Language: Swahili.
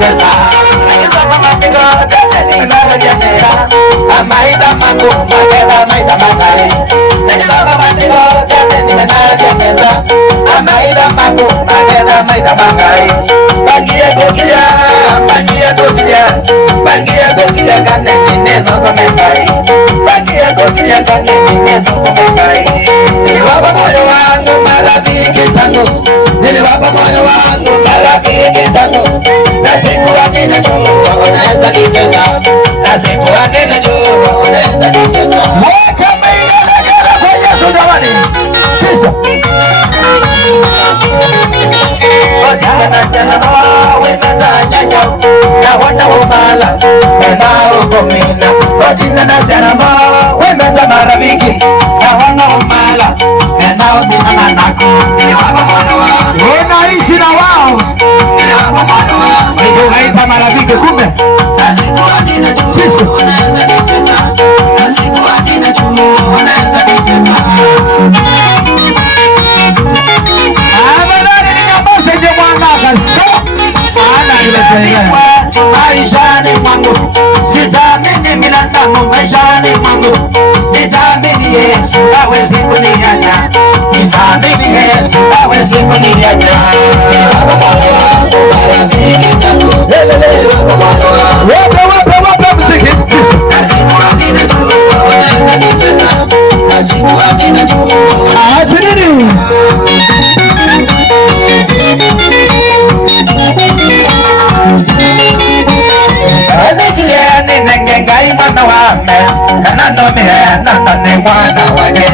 pesa. Akisoma maandiko kale ni mara ya pesa. Amaida mangu magera maida mangai. Akisoma maandiko kale ni mara ya pesa. Amaida mangu magera maida mangai. Bangia gogia, bangia gogia, bangia gogia kane ni neno komengai. Bangia gogia kane ni neno komengai. Niliwapa moyo wangu marafiki zangu. Niliwapa moyo wangu marafiki zangu. Na sikuwa ninajua unaweza nitesa. Na sikuwa ninajua unaweza nitesa. Weka mbele gera kwa Yesu jamani. Sisa. Otika na jana wemeza nyanya. Na wana umala. Mena ukomina. Otika na jana wemeza marafiki. Na wana umala. Mena utina manako. Niliwapa moyo wangu. Unaishi na wao. Niliwapa moyo wangu. Ndio unaita marafiki kumbe. Nasikuwa ninajua unaweza nitesa. Nasikuwa ninajua unaweza nitesa. Amadani nikabose je mwana kasema. Maana nimetengeneza. Maishani mwangu sitamini binadamu maishani mwangu. Nitamini Yesu hawezi kuniacha. Nitamini Yesu hawezi kuniacha. Niliwapa moyo wangu marafiki zangu. Niliwapa moyo wangu. Wape mziki. Nasikuwa ninajua unaweza nitesa. Nasikuwa ninajua. Nini? Ngengai mwana wame kana no me nana ne mwana wake